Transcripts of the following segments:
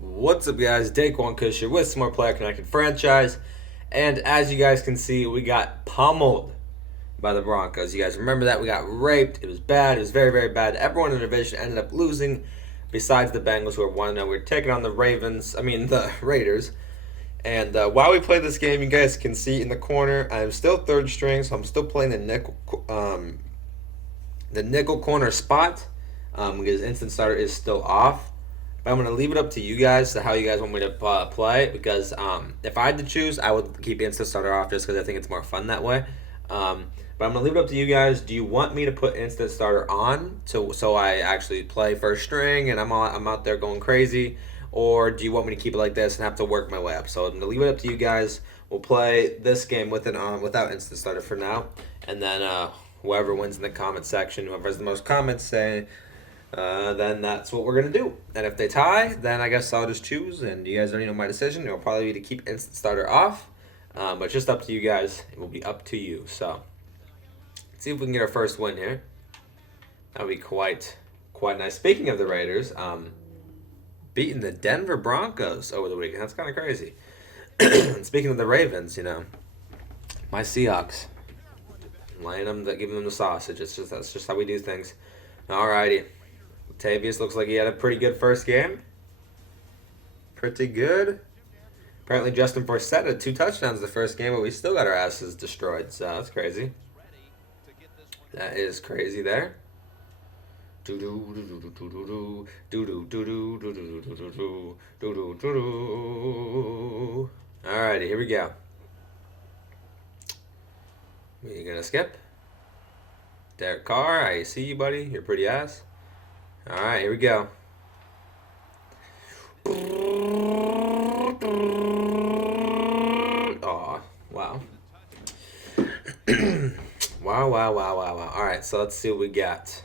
What's up, guys? Daquan Kush here with some more Player Connected franchise. And as you guys can see, we got pummeled by the Broncos. You guys remember that? We got raped. It was bad. It was very, very bad. Everyone in the division ended up losing, besides the Bengals, who were 1-0. We were taking on the the Raiders. And while we play this game, you guys can see in the corner, I'm still third string, so I'm still playing the nickel corner spot because instant starter is still off. But I'm going to leave it up to you guys to how you guys want me to play because if I had to choose, I would keep instant starter off just because I think it's more fun that way. But I'm going to leave it up to you guys. Do you want me to put instant starter on so I actually play first string and I'm out there going crazy? Or do you want me to keep it like this and have to work my way up? So I'm going to leave it up to you guys. We'll play this game with it on without instant starter for now. And then whoever wins in the comment section, whoever has the most comments say, then that's what we're going to do. And if they tie, then I guess I'll just choose. And you guys already know my decision. It'll probably be to keep instant starter off. But it's just up to you guys. It will be up to you. So let's see if we can get our first win here. That would be quite nice. Speaking of the Raiders, beating the Denver Broncos over the weekend. That's kind of crazy. And speaking of the Ravens, my Seahawks, giving them the sausage. That's just how we do things. Alrighty. Latavius looks like he had a pretty good first game. Pretty good. Apparently Justin Forsett had 2 touchdowns the first game, but we still got our asses destroyed. So that's crazy. That is crazy there. Alrighty, here we go. You gonna skip? Derek Carr, I see you, buddy. You're pretty ass. Alright, here we go. Oh, wow. Wow. Alright, so let's see what we got.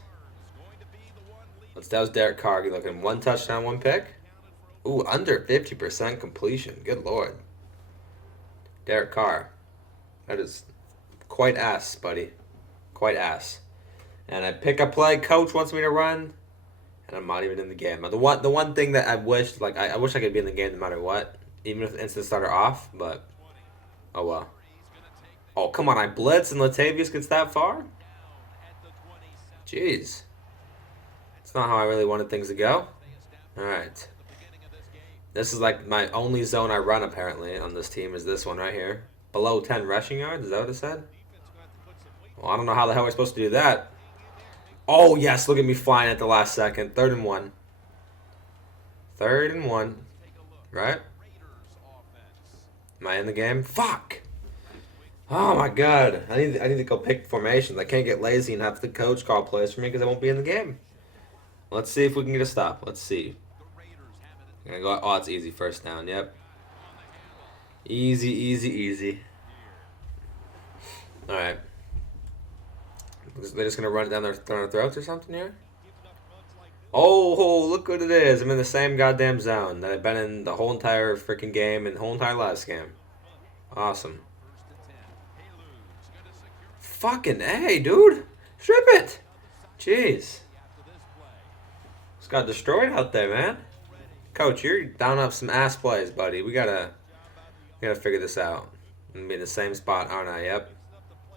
That was Derek Carr. You're looking 1 touchdown, 1 pick. Ooh, under 50% completion. Good lord. Derek Carr. That is quite ass, buddy. Quite ass. And I pick a play coach wants me to run, and I'm not even in the game. The one thing that I wish, I wish I could be in the game no matter what, even if instant starter off, but oh well. Oh, come on, I blitz and Latavius gets that far? Jeez. It's not how I really wanted things to go. Alright. This is like my only zone I run, apparently, on this team, is this one right here. Below 10 rushing yards, is that what it said? Well, I don't know how the hell we're supposed to do that. Oh, yes, look at me flying at the last second. 3rd and 1. 3rd and 1. Right? Am I in the game? Fuck! Oh, my God. I need to go pick formations. I can't get lazy and have the coach call plays for me because I won't be in the game. Let's see if we can get a stop. Let's see. I'm gonna go. Oh, it's easy. First down. Yep. Easy. All right. They're just gonna run it down their throats or something here. Oh, look what it is! I'm in the same goddamn zone that I've been in the whole entire freaking game and the whole entire last game. Awesome. Fucking A, dude. Strip it. Jeez. Just got destroyed out there, man. Coach, you're down up some ass plays, buddy. We gotta figure this out. I'm gonna be in the same spot, aren't I? Yep.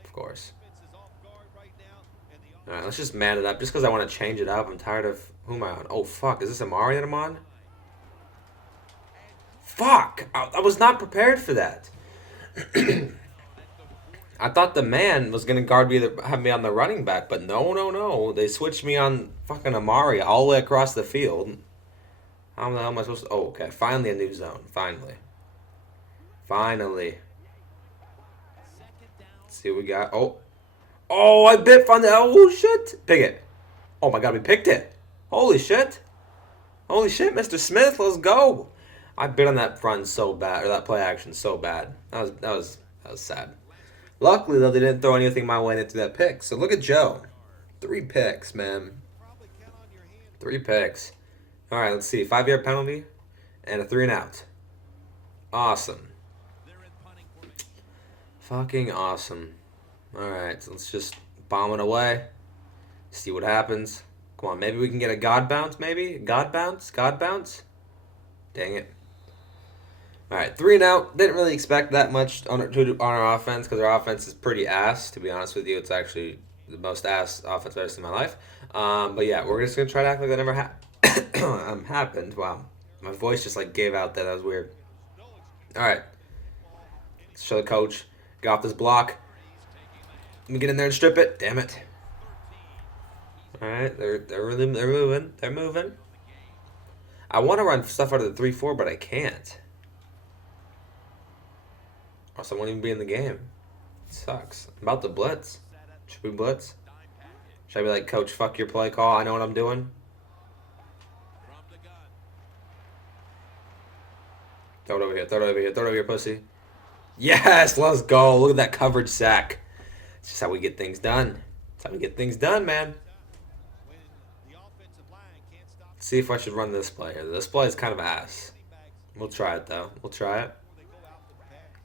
Of course. Alright, let's just man it up. Just because I want to change it up. I'm tired of... Who am I on? Oh, fuck. Is this Amari that I'm on? Fuck! I was not prepared for that. I thought the man was going to have me on the running back, but no. They switched me on fucking Amari all the way across the field. How the hell am I supposed to... Oh, okay. Finally a new zone. Finally. Let's see what we got. Oh, I bit on the... Oh, shit. Pick it. Oh, my God. We picked it. Holy shit, Mr. Smith. Let's go. I bit on that run so bad, or that play action so bad. That was sad. Luckily, though, they didn't throw anything my way into that pick. So look at Joe. 3 picks, man. 3 picks. All right, let's see. 5-yard penalty and a 3 and out. Awesome. Fucking awesome. All right, so let's just bomb it away. See what happens. Come on, maybe we can get a God bounce, maybe? God bounce? Dang it. All right, 3 and out. Didn't really expect that much on our offense because our offense is pretty ass. To be honest with you, it's actually the most ass offense I've ever seen in my life. But yeah, we're just gonna try to act like that never happened. Wow, my voice just like gave out there. That was weird. All right, let's show the coach. Get off this block. Let me get in there and strip it. Damn it. All right, they're moving. They're moving. I want to run stuff out of the 3-4, but I can't. Also, I won't even be in the game. It sucks. I'm about to blitz. Should we blitz? Should I be like, Coach, fuck your play call? I know what I'm doing. Throw it over here. Throw it over here. Throw it over here, pussy. Yes, let's go. Look at that coverage sack. It's just how we get things done. It's how we get things done, man. Let's see if I should run this play here. This play is kind of ass. We'll try it, though. We'll try it.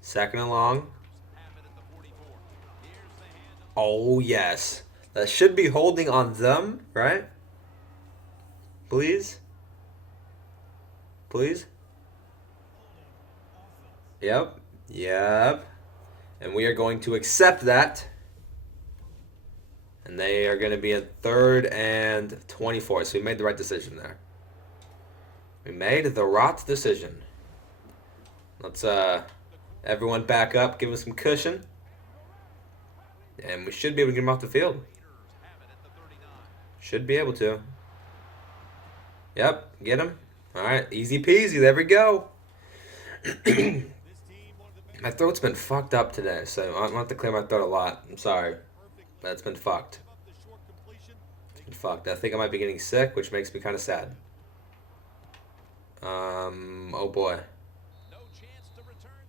Second and long. Oh, yes. That should be holding on them, right? Please? Please? Yep. Yep. And we are going to accept that. And they are going to be at 3rd and 24. So we made the right decision there. We made the right decision. Let's, everyone back up. Give him some cushion. And we should be able to get him off the field. Should be able to. Yep, get him. All right, easy peasy. There we go. My throat's been fucked up today, so I'm going to have to clear my throat a lot. I'm sorry, but it's been fucked. It's been fucked. I think I might be getting sick, which makes me kind of sad. Oh boy.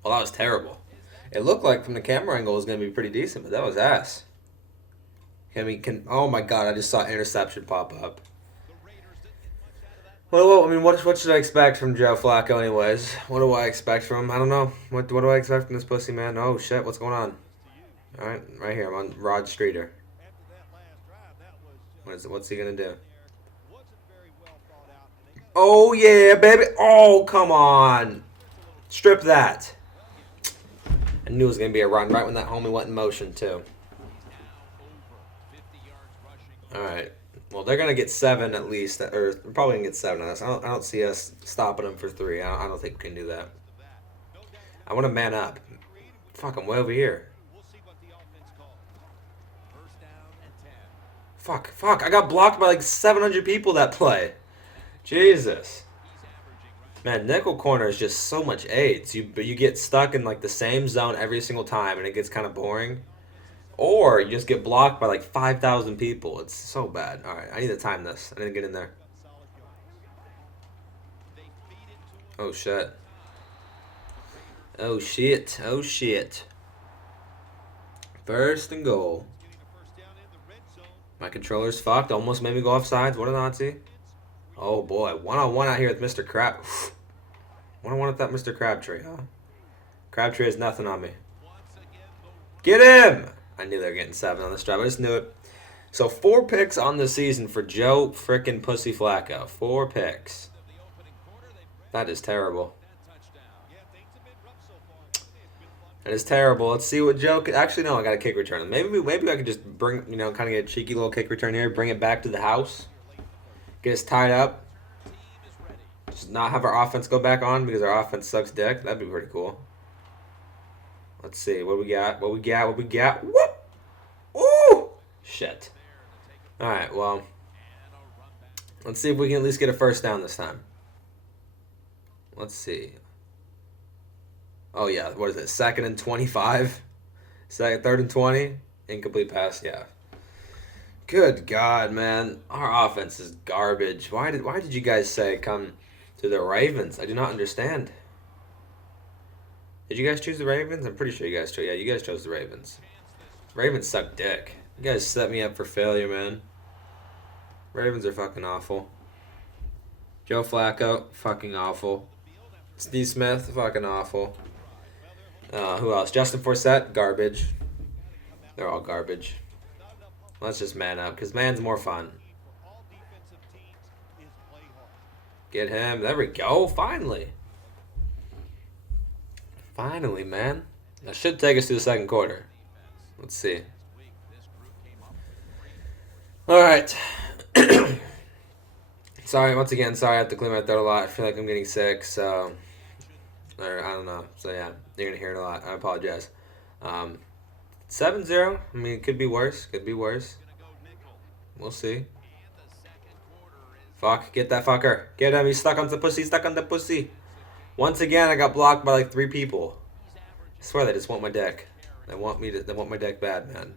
Well, that was terrible. It looked like from the camera angle it was going to be pretty decent, but that was ass. Oh my god, I just saw interception pop up. Well, I mean, what should I expect from Joe Flacco anyways? What do I expect from him? I don't know. What do I expect from this pussy, man? Oh shit, what's going on? Alright, right here, I'm on Rod Streeter. What's he going to do? Oh yeah, baby! Oh, come on! Strip that. I knew it was going to be a run right when that homie went in motion, too. Alright. Well, they're going to get 7 at least. Or they're probably going to get 7 on us. I don't see us stopping them for 3. I don't think we can do that. I want to man up. Fuck, I'm way over here. Fuck. I got blocked by like 700 people that play. Jesus. Man, nickel corner is just so much AIDS. You get stuck in like the same zone every single time, and it gets kind of boring. Or you just get blocked by like 5,000 people. It's so bad. All right, I need to time this. I need to get in there. Oh shit. Oh shit. Oh shit. 1st and goal. My controller's fucked. Almost made me go offsides. What a Nazi. Oh boy, 1-on-1 out here with Mr. Crab. 1-on-1 with that Mr. Crabtree, huh? Crabtree has nothing on me. Get him! I knew they were getting 7 on this drive. I just knew it. So 4 picks on the season for Joe frickin' Pussy Flacco. 4 picks. That is terrible. That is terrible. Let's see what Joe could... Actually, no, I got a kick return. Maybe I could just bring, kind of get a cheeky little kick return here. Bring it back to the house. Get us tied up. Just not have our offense go back on because our offense sucks dick. That'd be pretty cool. Let's see. What we got? What we got? Whoop! Ooh! Shit. Alright, well. Let's see if we can at least get a 1st down this time. Let's see. Oh, yeah. What is it? 2nd and 25? 3rd and 20? Incomplete pass? Yeah. Good God, man. Our offense is garbage. Why did you guys say come to the Ravens? I do not understand. Did you guys choose the Ravens? I'm pretty sure you guys chose. Yeah, you guys chose the Ravens. Ravens suck dick. You guys set me up for failure, man. Ravens are fucking awful. Joe Flacco, fucking awful. Steve Smith, fucking awful. Who else? Justin Forsett, garbage. They're all garbage. Let's just man up, because man's more fun. Get him. There we go, finally. Finally, man. That should take us to the second quarter. Let's see. All right. Sorry, once again, sorry I have to clear my throat a lot. I feel like I'm getting sick, so... Or, I don't know. So, yeah, you're going to hear it a lot. I apologize. 7-0. I mean, it could be worse. Could be worse. We'll see. Fuck. Get that fucker. Get him. He's stuck on the pussy. Stuck on the pussy. Once again, I got blocked by like 3 people. I swear they just want my deck. They want my deck bad, man.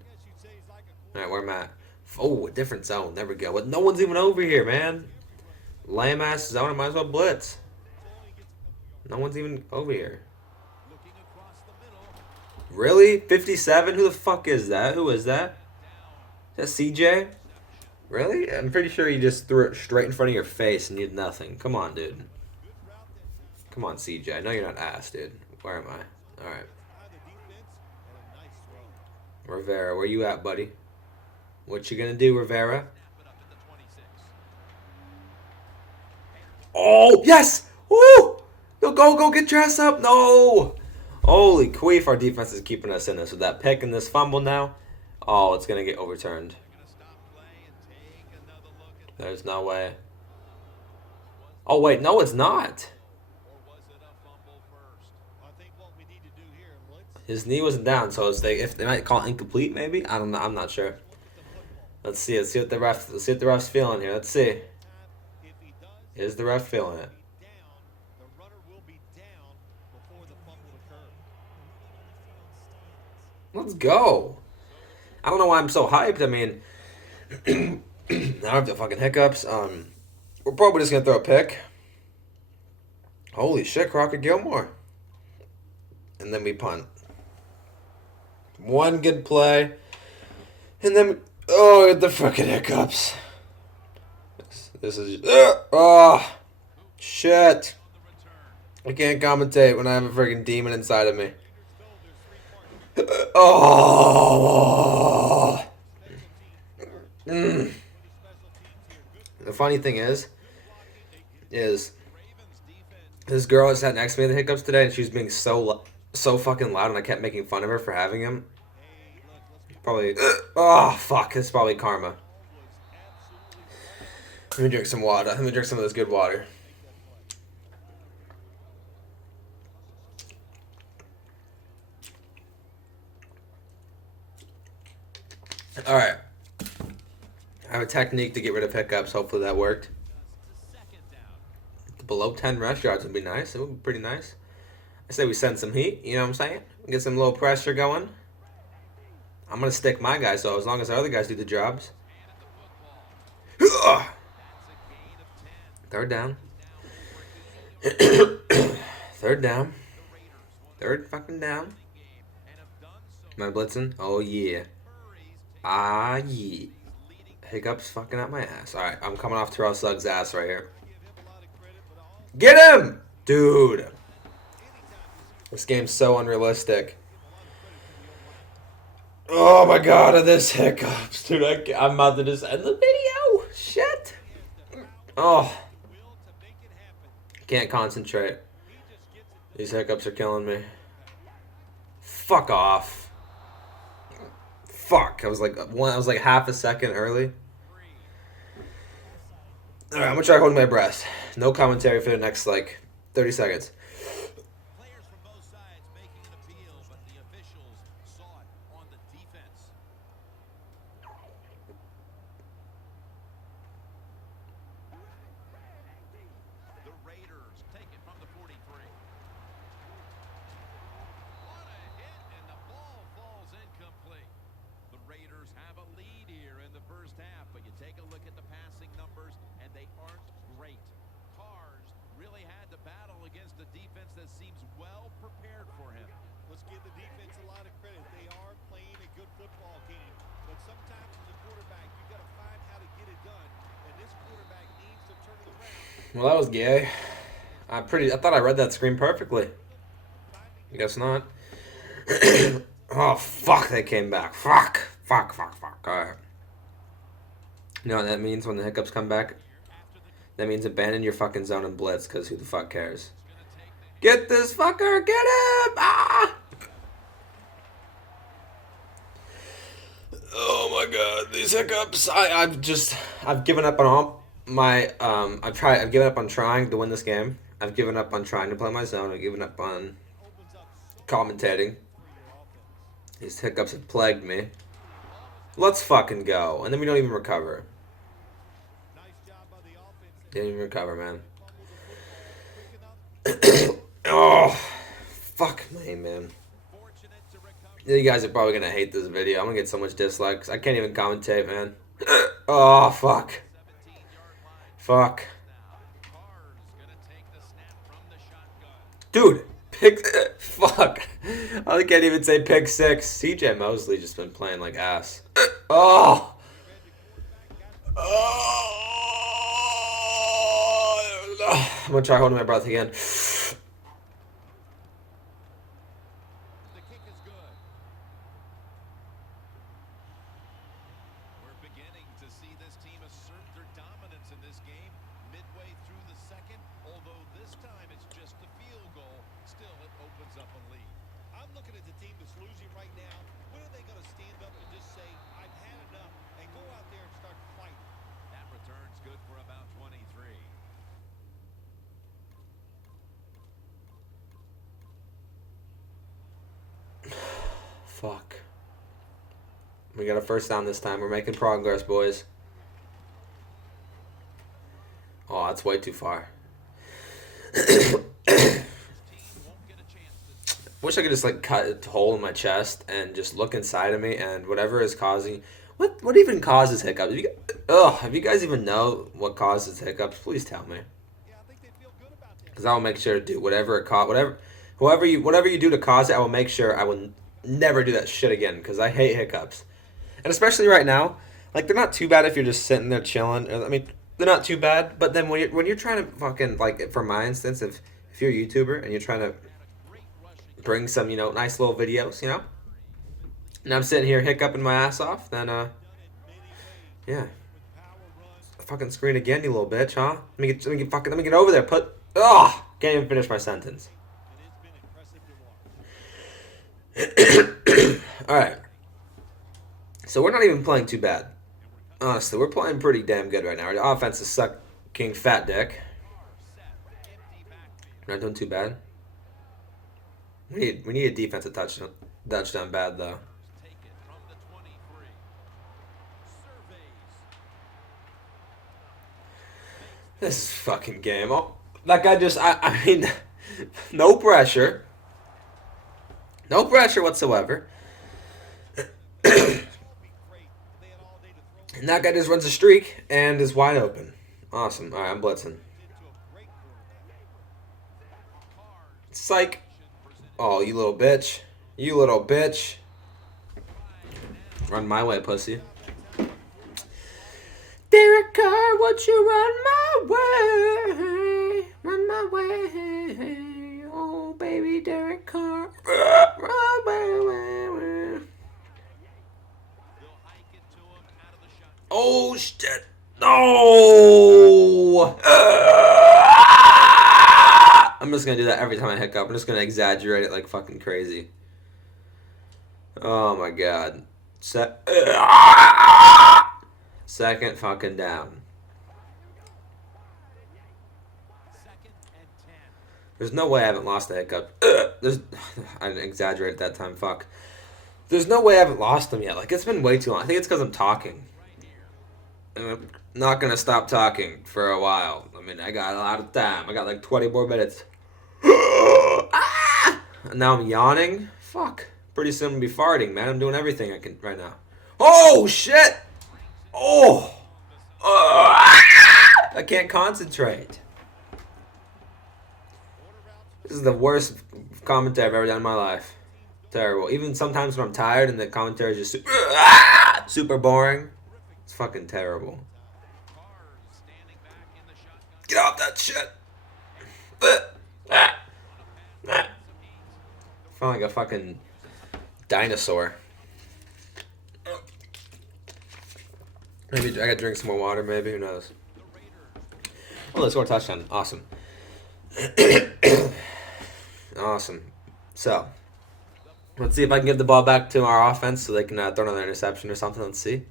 Alright, where am I at? Oh, a different zone. There we go. But no one's even over here, man. Lame ass zone. I might as well blitz. No one's even over here. Really? 57? Who the fuck is that? Who is that? Is that CJ? Really? I'm pretty sure you just threw it straight in front of your face and you did nothing. Come on, dude. Come on, CJ. I know you're not ass, dude. Where am I? Alright. Rivera, where you at, buddy? What you gonna do, Rivera? Oh, yes! Woo! No, go get your ass up! No! Holy queef, our defense is keeping us in this with that pick and this fumble now. Oh, it's gonna get overturned. There's no way. Oh, wait, no, it's not. His knee wasn't down, so it's like, if they might call it incomplete, maybe? I don't know. I'm not sure. Let's see. Let's see what the ref's feeling here. Let's see. Is the ref feeling it? Let's go. I don't know why I'm so hyped. I mean, I have the fucking hiccups. We're probably just gonna throw a pick. Holy shit, Crockett Gilmore. And then we punt. One good play. And then, oh, the fucking hiccups. This is, oh, shit. I can't commentate when I have a freaking demon inside of me. Oh. The funny thing is this girl that sat next to me in the hiccups today, and she was being so fucking loud, and I kept making fun of her for having him. Probably, oh, fuck, it's probably karma. Let me drink some water. Let me drink some of this good water. Alright. I have a technique to get rid of hiccups. Hopefully that worked. Below 10 rush yards would be nice. It would be pretty nice. I say we send some heat. You know what I'm saying? Get some little pressure going. I'm going to stick my guys, so as long as the other guys do the jobs. Third down. Third down. Third fucking down. Am I blitzing? Oh, yeah. Ah, yeah. Hiccups fucking up my ass. Alright, I'm coming off Terrell Suggs' ass right here. Get him! Dude. This game's so unrealistic. Oh my god, this hiccups. Dude, I'm about to just end the video. Shit. Oh. Can't concentrate. These hiccups are killing me. Fuck off. Fuck. I was like half a second early. Alright, I'm gonna try holding my breath. No commentary for the next, 30 seconds. Players from both sides making an appeal, but the officials saw it on the defense. The Raiders take it from the 43. What a hit, and the ball falls incomplete. The Raiders have a lead here in the first half, but you take a look at the passing numbers, and they aren't great. Cars really had to battle against a defense that seems well prepared for him. Let's give the defense a lot of credit. They are playing a good football game. But sometimes as a quarterback, you got to find how to get it done. And this quarterback needs to turn it around. Well, that was gay. I thought I read that screen perfectly. I guess not. Oh, fuck, they came back. Fuck. Alright. You know what that means when the hiccups come back? That means abandon your fucking zone and blitz, because who the fuck cares? Get this fucker! Get him! Ah! Oh my god, these hiccups! I've given up on all my I've given up on trying to win this game. I've given up on trying to play my zone. I've given up on commentating. These hiccups have plagued me. Let's fucking go, and then we don't even recover. Didn't even recover, man. Oh, fuck me, man. You guys are probably gonna hate this video. I'm gonna get so much dislikes. I can't even commentate, man. Oh, fuck. Fuck. Dude, fuck. I can't even say pick 6. CJ Mosley just been playing like ass. Oh. Oh. I'm gonna try holding my breath again. Fuck. We got a first down this time. We're making progress, boys. Oh, that's way too far. Wish I could just like cut a hole in my chest and just look inside of me and whatever is causing. What even causes hiccups? Have you guys even know what causes hiccups? Please tell me. Because I will make sure to do whatever you do to cause it. I will make sure I will never do that shit again because I hate hiccups. And especially right now, like they're not too bad if you're just sitting there chilling. I mean, they're not too bad, but then when you're trying to fucking, like for my instance, if you're a YouTuber and you're trying to bring some, nice little videos, and I'm sitting here hiccuping my ass off, then yeah. Fucking screen again, you little bitch, huh? Let me get over there. Can't even finish my sentence. Alright. So we're not even playing too bad. Honestly, we're playing pretty damn good right now. Our offense is sucking fat dick. We're not doing too bad. We need a defensive touchdown bad though. This fucking game. Oh, that guy just I mean no pressure. No pressure whatsoever. And that guy just runs a streak and is wide open. Awesome. All right, I'm blitzing. Psych. Oh, you little bitch. You little bitch. Run my way, pussy. Derek Carr, won't you run my way? Run my way. Oh, baby, Derek Carr. Run my way. Oh, shit. No. I'm just going to do that every time I hiccup. I'm just going to exaggerate it like fucking crazy. Oh, my God. Second fucking down. There's no way I haven't lost a hiccup. I exaggerated that time. Fuck. There's no way I haven't lost them yet. Like, it's been way too long. I think it's because I'm talking. And I'm not going to stop talking for a while. I mean, I got a lot of time. I got like 20 more minutes. And now I'm yawning. Fuck. Pretty soon I'm going to be farting, man. I'm doing everything I can right now. Oh, shit! Oh! I can't concentrate. This is the worst commentary I've ever done in my life. Terrible. Even sometimes when I'm tired and the commentary is just super boring. It's fucking terrible. Get off that shit. I feel like a fucking dinosaur. Maybe I gotta drink some more water, maybe. Who knows? Oh, let's score a touchdown. Awesome. Awesome. So, let's see if I can give the ball back to our offense so they can throw another interception or something. Let's see.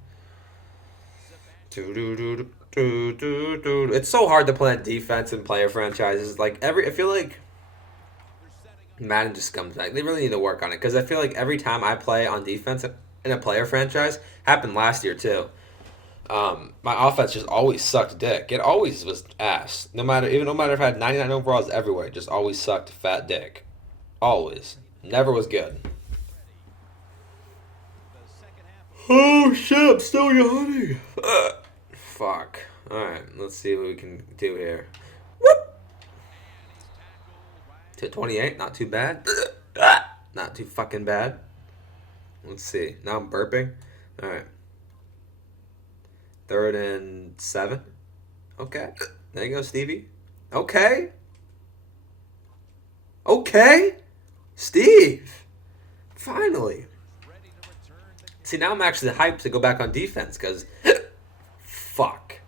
It's so hard to play defense and player franchises. Like I feel like Madden just comes back. They really need to work on it because I feel like every time I play on defense in a player franchise, happened last year too. My offense just always sucked dick. It always was ass. No matter if I had 99 overalls everywhere, it just always sucked fat dick. Always. Never was good. Oh shit, I'm still yawning. Fuck. Alright, let's see what we can do here. Whoop! To 28, not too bad. Not too fucking bad. Let's see. Now I'm burping. Alright. 3rd and 7. Okay. There you go, Stevie. Okay. Okay. Steve. Finally. See, now I'm actually hyped to go back on defense because fuck.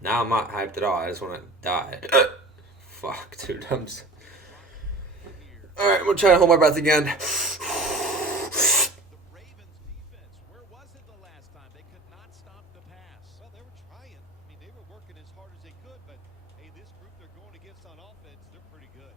Now I'm not hyped at all. I just want to die. Fuck, dude. Alright, I'm going to try to hold my breath again. The Ravens defense, where was it the last time? They could not stop the pass. Well, they were trying. I mean, they were working as hard as they could, but hey, this group they're going against on offense, they're pretty good.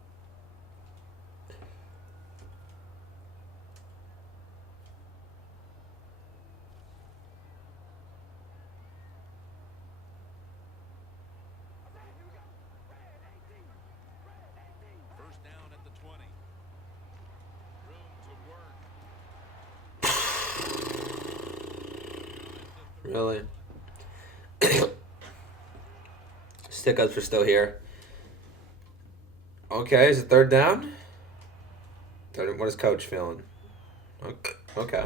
First down at the 20. Room to work. Really? Stick-ups are still here. Okay, is it 3rd down? What is coach feeling? Okay.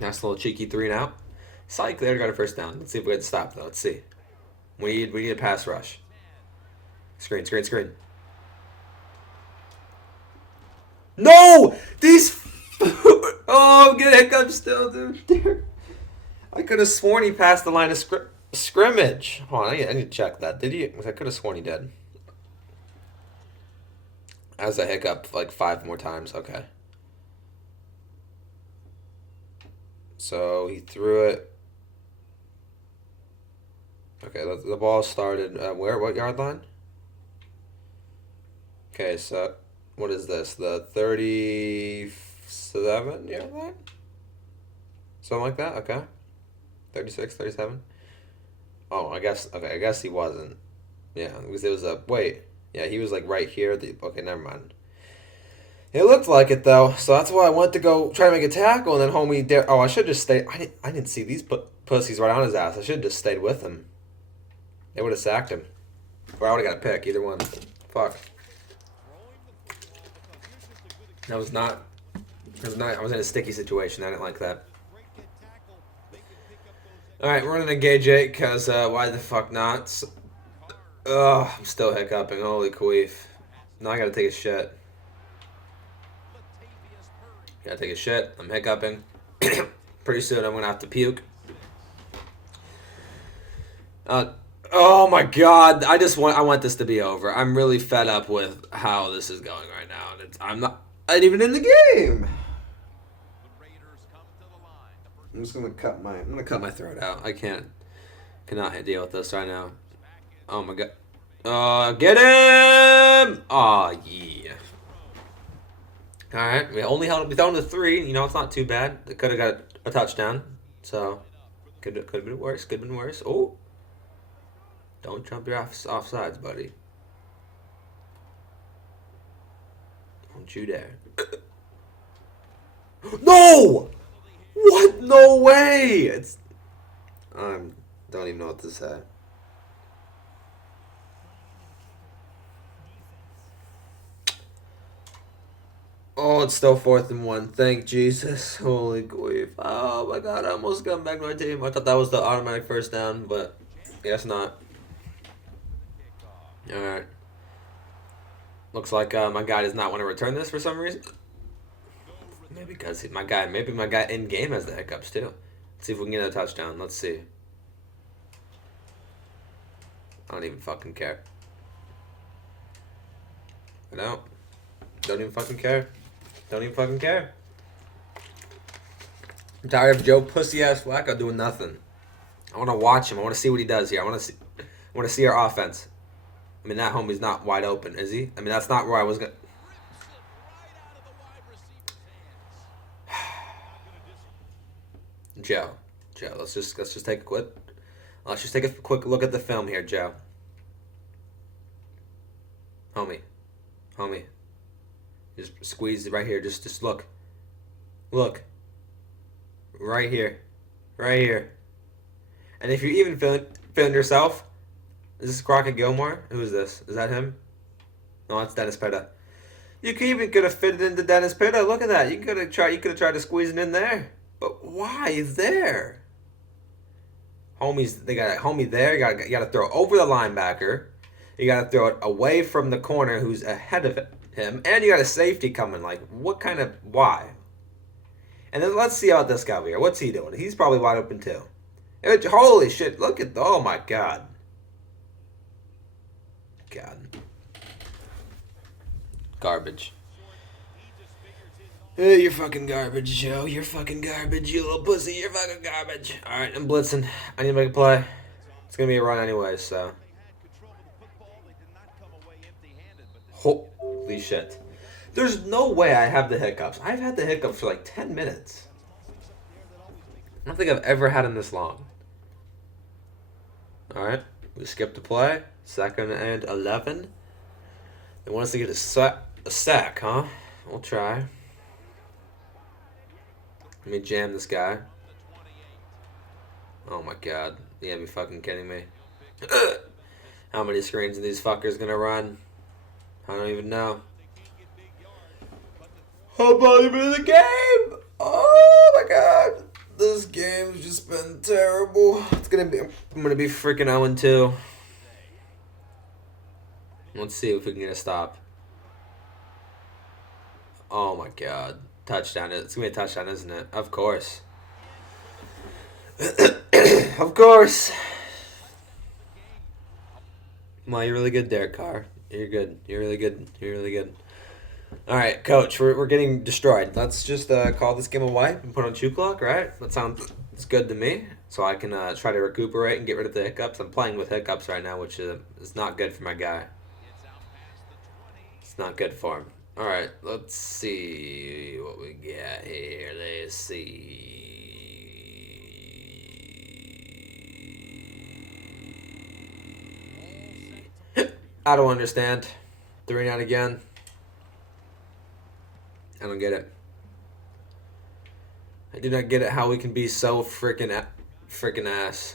Nice little cheeky 3 and out. Psych, they already got a 1st down. Let's see if we can stop though. Let's see. We need a pass rush. Screen. No! These oh, I'm getting hiccups still, dude. I could have sworn he passed the line of scrimmage. Hold on, I need to check that. Did he? I could have sworn he did. That was a hiccup like 5 more times. Okay. So he threw it. Okay, the ball started. Where? What yard line? Okay, so what is this? The 37 yard line? Something like that? Okay. 36, 37? Oh, I guess he wasn't. Yeah, because it was a wait. Yeah, he was like right here. Okay, never mind. It looked like it though, so that's why I went to go try to make a tackle, and then homie dare. Oh, I should just stay. I didn't see these pussies right on his ass. I should have just stayed with him. They would have sacked him, or I would have got a pick. Either one. Fuck. That was not. I was in a sticky situation. I didn't like that. Alright, we're gonna engage 8 because why the fuck not? Ugh, I'm still hiccuping. Holy queef. Now I gotta take a shit. Gotta take a shit. I'm hiccuping. Pretty soon I'm gonna have to puke. Oh my god. I want this to be over. I'm really fed up with how this is going right now. I'm not even in the game. I'm gonna cut my throat out. I cannot deal with this right now. Oh my god. Get him! Aw, yeah. Alright, we only held down to 3. You know, it's not too bad. They could have got a touchdown. So, could have been worse. Oh. Don't jump your offsides, buddy. Don't you dare. No! What? No way! Don't even know what to say. Oh, it's still 4th and 1. Thank Jesus. Holy grief. Oh my god, I almost got back to my team. I thought that was the automatic 1st down, but guess not. Alright. Looks like my guy does not want to return this for some reason. Maybe because my guy in game has the hiccups too. Let's see if we can get a touchdown. Let's see. I don't even fucking care. I don't. Don't even fucking care. Don't even fucking care. I'm tired of Joe pussy ass Flacco doing nothing. I want to watch him. I want to see what he does here. I want to see our offense. I mean, that homie's not wide open, is he? I mean, that's not where I was gonna. Joe, let's just take a quick. Let's just take a quick look at the film here, Joe. Homie, just squeeze it right here. Just look, right here. And if you're even feeling yourself, is this Crockett Gilmore? Who is this? Is that him? No, it's Dennis Pitta. You could have fit it into Dennis Pitta. Look at that. You could have tried to squeeze it in there. But why there? They got a homie there. You got to throw it over the linebacker. You got to throw it away from the corner who's ahead of him, and you got a safety coming. Like, why? And then let's see how this guy over here. What's he doing? He's probably wide open too. Holy shit! Oh my god. Garbage. Hey, you're fucking garbage, Joe. You're fucking garbage, you little pussy. You're fucking garbage. Alright, I'm blitzing. I need to make a play. It's going to be a run anyway, so. Holy shit. There's no way I have the hiccups. I've had the hiccups for like 10 minutes. I don't think I've ever had them this long. Alright, we skipped a play. 2nd and 11. They want us to get a sack, huh? We'll try. Let me jam this guy. Oh my god. You gotta be fucking kidding me. How many screens are these fuckers gonna run? I don't even know. How about even in the game? Oh my god. This game's just been terrible. I'm gonna be freaking 0-2. Let's see if we can get a stop. Oh my god. Touchdown. It's gonna be a touchdown, isn't it? Of course. Of course. Well, you're really good, Derek Carr. You're good. You're really good. All right, Coach. We're getting destroyed. Let's just call this game a wipe and put on 2 clock, right? It's good to me. So I can try to recuperate and get rid of the hiccups. I'm playing with hiccups right now, which is not good for my guy. It's not good for him. All right, let's see what we got here. Let's see. I don't understand. 3-9 again. I don't get it. I do not get it how we can be so freaking ass.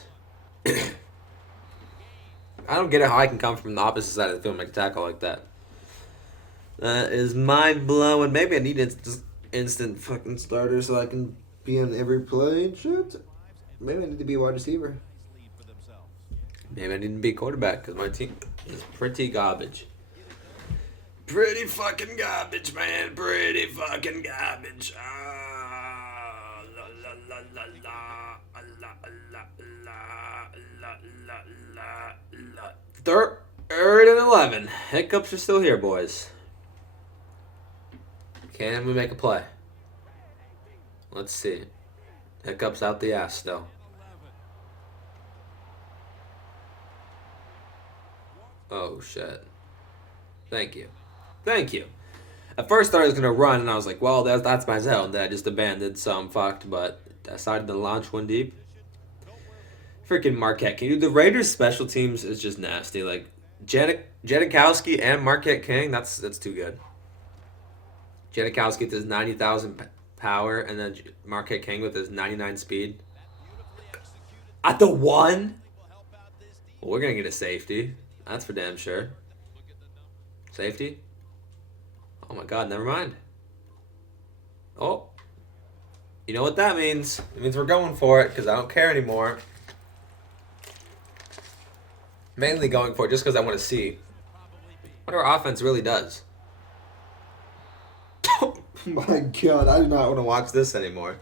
I don't get it how I can come from the opposite side of the field and make a tackle like that. That is mind blowing. Maybe I need instant fucking starter so I can be on every play and shit. Maybe I need to be a wide receiver. Maybe I need to be a quarterback because my team is pretty garbage. Pretty fucking garbage, man. Pretty fucking garbage. La la la la la la la la la la la. 3rd and 11. Hiccups are still here, boys. Can we make a play? Let's see. Hiccups out the ass still. Oh shit. Thank you. At first I was gonna run and I was like, well, that's my zone that I just abandoned, so I'm fucked, but I decided to launch one deep. Freaking Marquette King. Dude, the Raiders special teams is just nasty. Like Janikowski and Marquette King, that's too good. Janikowski with his 90,000 power and then Marquette King with his 99 speed. At the 1? Well, we're gonna get a safety. That's for damn sure. Safety? Oh my god, never mind. Oh. You know what that means? It means we're going for it because I don't care anymore. Mainly going for it just because I want to see what our offense really does. Oh my god, I do not want to watch this anymore.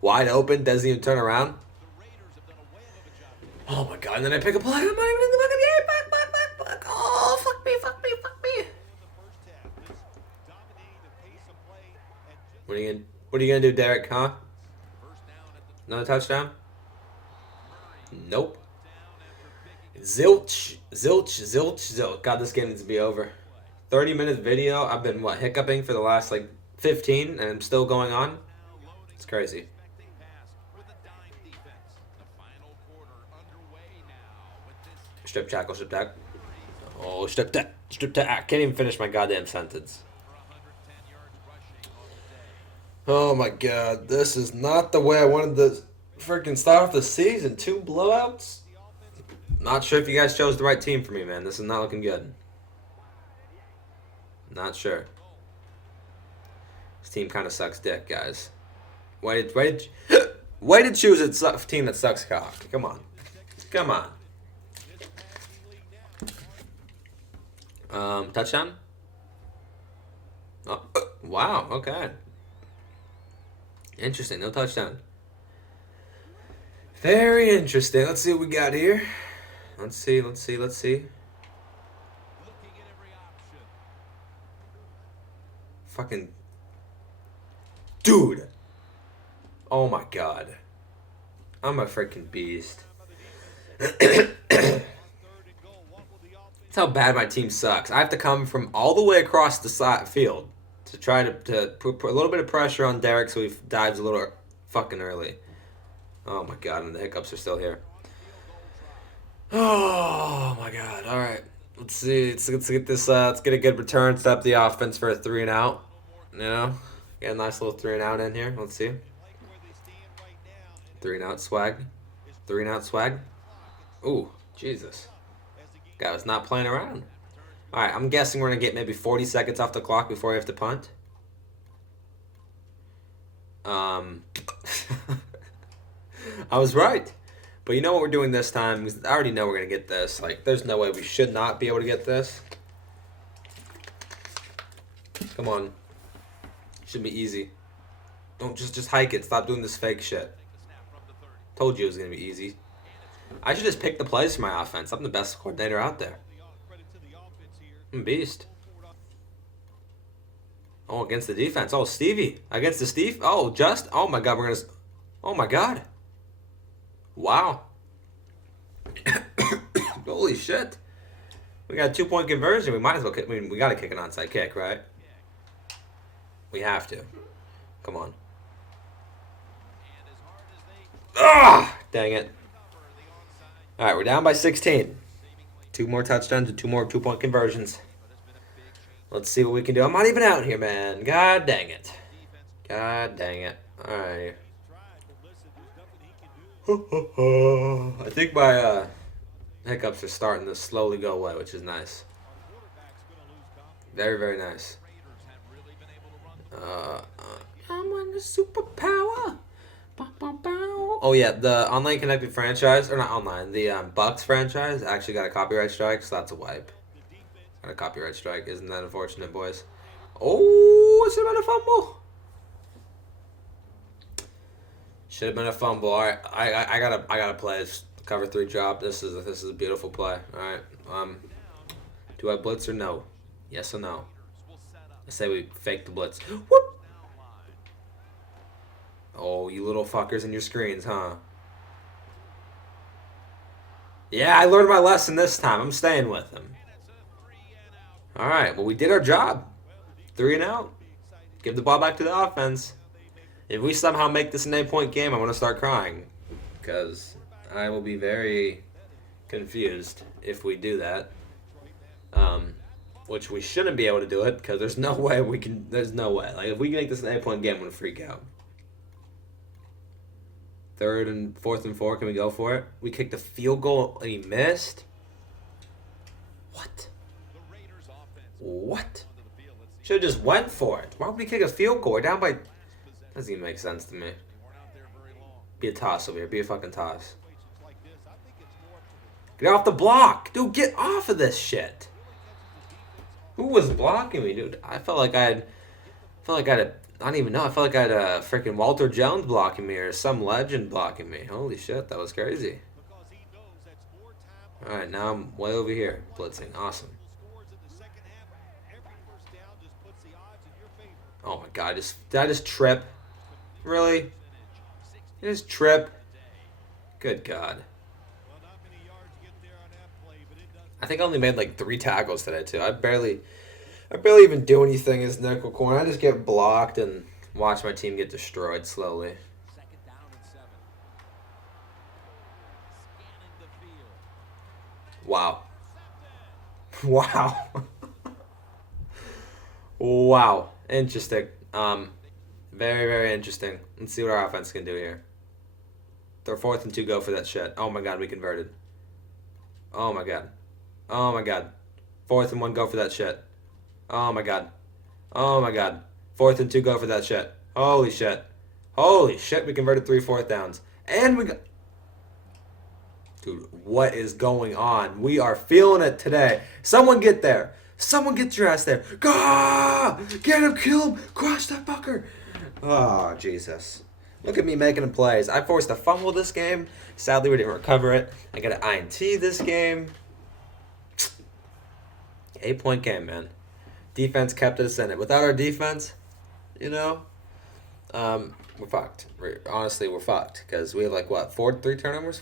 Wide open, doesn't even turn around. Oh my god, and then I pick a play. I'm not even in the fucking game. Back. Oh, fuck me. What are you gonna do, Derek? Huh? First down at the Another touchdown? Murray. Nope. Down after picking Zilch, zilch, zilch, zilch. God, this game needs to be over. 30-minute video. I've been hiccuping for the last like 15, and I'm still going on. now loading It's crazy. expecting pass with a dime defense. The final quarter underway now with this Strip tackle, strip tackle. Oh, strip tackle, strip tackle. I can't even finish my goddamn sentence. over 110 yards rushing on the day. Oh my god, this is not the way I wanted to freaking start off the season. 2 blowouts. Not sure if you guys chose the right team for me, man. This is not looking good. Not sure. This team kind of sucks dick, guys. Why did choose a team that sucks cock? Come on. Come on. Touchdown? Oh, wow, okay. Interesting, no touchdown. Very interesting. Let's see what we got here. Let's see. Looking at every option. Fucking dude. Oh my god. I'm a freaking beast. That's how bad my team sucks. I have to come from all the way across the field to try to put a little bit of pressure on Derek so he dives a little fucking early. Oh my god, and the hiccups are still here. Oh my god. All right. Let's see. Let's get this. Let's get a good return. Stop the offense for a 3 and out. You know, get a nice little 3 and out in here. Let's see. 3 and out swag. 3 and out swag. Ooh, Jesus. Guy was not playing around. All right. I'm guessing we're gonna get maybe 40 seconds off the clock before we have to punt. I was right. But you know what we're doing this time? I already know we're going to get this. Like, there's no way we should not be able to get this. Come on. Should be easy. Don't just hike it. Stop doing this fake shit. Told you it was going to be easy. I should just pick the plays for my offense. I'm the best coordinator out there. I'm a beast. Oh, against the defense. Oh, Stevie. Against the Steve. Oh, just. Oh, my God. We're going to. Oh, my God. Wow. Holy shit. We got a 2-point conversion. We might as well kick. I mean, we got to kick an onside kick, right? We have to. Come on. Ah! Dang it. All right, we're down by 16. 2 more touchdowns and 2 more 2-point conversions. Let's see what we can do. I'm not even out here, man. God dang it. God dang it. All right. I think my hiccups are starting to slowly go away, which is nice. Very, very nice. I'm on the superpower. Oh yeah, the online connected franchise, or not online, the Bucks franchise actually got a copyright strike, so that's a wipe. Got a copyright strike, isn't that unfortunate, boys? Oh, it should have been a fumble. Should have been a fumble. All right, I gotta play this cover 3 drop. This is a beautiful play. All right. Do I blitz or no? Yes or no? I say we fake the blitz. Whoop. Oh, you little fuckers in your screens, huh? Yeah, I learned my lesson this time. I'm staying with them. All right. Well, we did our job. 3 and out. Give the ball back to the offense. If we somehow make this an 8-point game, I'm going to start crying. Because I will be very confused if we do that. Which we shouldn't be able to do it, because there's no way we can. There's no way. Like, if we make this an 8-point game, I'm going to freak out. 3rd and 4th and 4, can we go for it? We kicked a field goal and he missed? What? What? Should have just went for it. Why would we kick a field goal? We're down by... Doesn't even make sense to me. Be a toss over here. Be a fucking toss. Get off the block. Dude, get off of this shit. Who was blocking me, dude? I felt like I had... I don't even know. I felt like I had a freaking Walter Jones blocking me or some legend blocking me. Holy shit, that was crazy. All right, now I'm way over here blitzing. Awesome. Oh my God! Did I just trip? Really? I just trip? Good God! Well, not many yards get there on that play, but it doesn't. I think I only made like 3 tackles today too. I barely even do anything as nickel corner. I just get blocked and watch my team get destroyed slowly. Second down and 7. Scanning the field. Wow. Wow. Wow. Interesting. Very, very interesting. Let's see what our offense can do here. They're 4th and 2, go for that shit. Oh my God, we converted. Oh my God. Oh my God. 4th and 1, go for that shit. Oh my God. Oh my God. 4th and 2, go for that shit. Holy shit. Holy shit, we converted 3 4th downs. And we got... Dude, what is going on? We are feeling it today. Someone get there. Someone get your ass there. Gah! Get him, kill him, crush that fucker. Oh, Jesus. Look at me making plays. I forced a fumble this game. Sadly, we didn't recover it. I got an INT this game. 8-point game, man. Defense kept us in it. Without our defense, you know, we're fucked. Honestly, we're fucked because we have like what, 4 turnovers,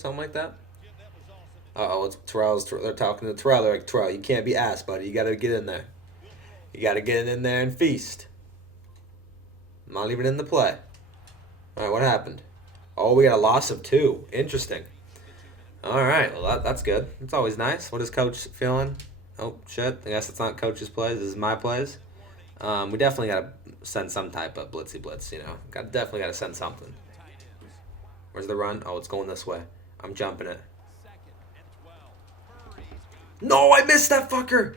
something like that. Oh, it's Terrell's. They're talking to Terrell. They're like, Terrell, you can't be ass, buddy. You got to get in there. You got to get in there and feast. I'm not even in the play. All right, what happened? Oh, we got a loss of 2. Interesting. All right, well, that's good. It's always nice. What is Coach feeling? Oh, shit. I guess it's not Coach's plays. This is my plays. We definitely got to send some type of blitz, you know. Definitely got to send something. Where's the run? Oh, it's going this way. I'm jumping it. No, I missed that fucker.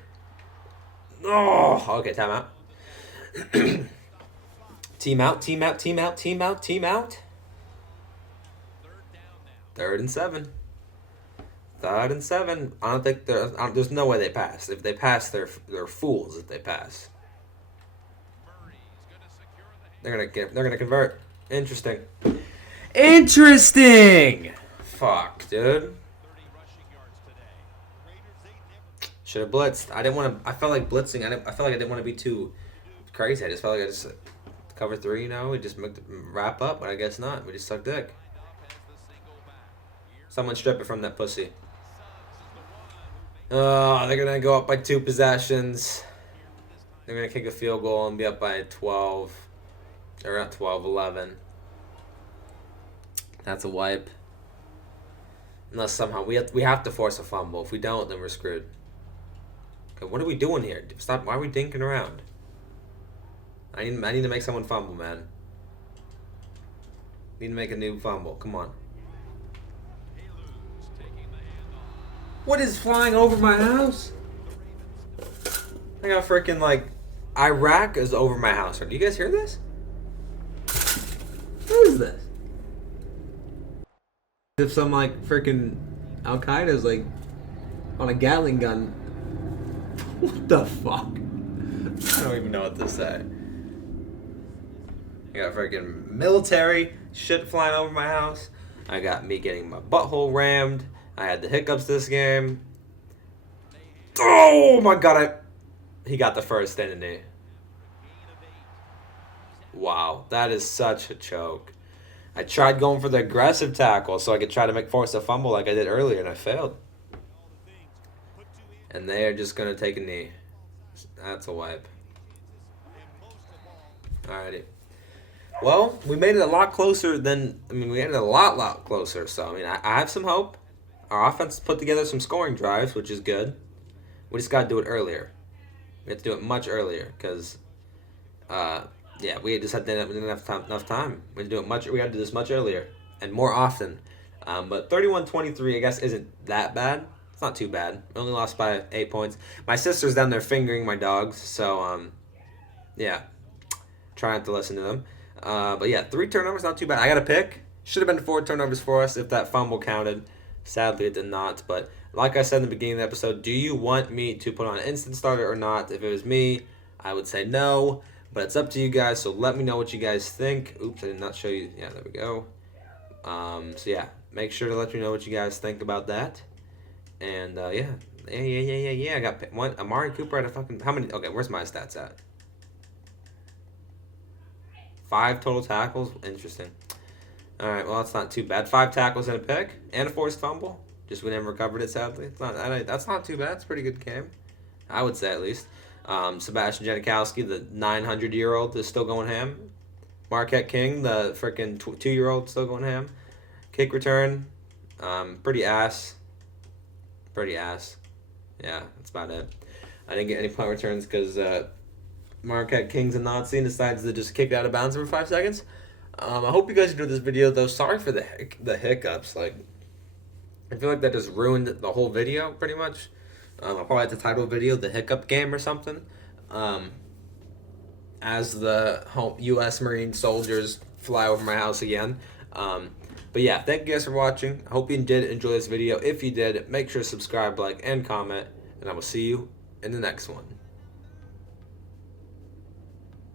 Oh, okay, timeout. Team out. 3rd and 7. 3rd and 7. I don't think there's no way they pass. If they pass, they're fools. If they pass, they're gonna convert. Interesting. Fuck, dude. Should have blitzed. I didn't want to. I felt like blitzing. I felt like I didn't want to be too crazy. I just felt like I just cover 3. You know, we just wrap up, but I guess not. We just suck dick. Someone strip it from that pussy. Oh, they're gonna go up by 2 possessions. They're gonna kick a field goal and be up by 12. Or not 12, 11. That's a wipe. Unless somehow we have to force a fumble. If we don't, then we're screwed. Okay, what are we doing here? Stop! Why are we dinking around? I need to make someone fumble, man. Need to make a new fumble. Come on. What is flying over my house? I got freaking like Iraq is over my house. Do you guys hear this? What is this? If some like freaking Al Qaeda's like on a Gatling gun. What the fuck? I don't even know what to say. I got freaking military shit flying over my house. I got me getting my butthole rammed. I had the hiccups this game. Oh my God! He got the first, didn't he? Wow, that is such a choke. I tried going for the aggressive tackle so I could try to force a fumble like I did earlier, and I failed. And they are just going to take a knee. That's a wipe. Alrighty. Well, we made it a lot closer than... we made it a lot closer. So, I have some hope. Our offense put together some scoring drives, which is good. We just got to do it earlier. We have to do it much earlier because... we just didn't have enough time. We had to do it much. We got to do this much earlier and more often. But 31-23, I guess, isn't that bad. It's not too bad. We only lost by 8 points. My sister's down there fingering my dogs, so try not to listen to them. But yeah, 3 turnovers, not too bad. I got a pick. Should have been 4 turnovers for us if that fumble counted. Sadly, it did not. But like I said in the beginning of the episode, do you want me to put on an instant starter or not? If it was me, I would say no. But it's up to you guys, so let me know what you guys think. Oops, I did not show you. Yeah, there we go. Make sure to let me know what you guys think about that. And, I got one. Amari Cooper had a fucking... How many... Okay, where's my stats at? 5 total tackles. Interesting. All right, well, that's not too bad. 5 tackles and a pick and a forced fumble. Just we never recovered it, sadly. That's not too bad. It's a pretty good game, I would say at least. Sebastian Janikowski, the 900-year-old, is still going ham. Marquette King, the freaking 2-year-old, still going ham. Kick return, pretty ass. Pretty ass. Yeah, that's about it. I didn't get any punt returns because Marquette King's a Nazi and decides to just kick out of bounds every 5 seconds. I hope you guys enjoyed this video, though. Sorry for the hiccups. Like, I feel like that just ruined the whole video, pretty much. I'll probably have to title a video "The Hiccup Game" or something. As the U.S. Marine soldiers fly over my house again. But yeah, thank you guys for watching. I hope you did enjoy this video. If you did, make sure to subscribe, like, and comment. And I will see you in the next one.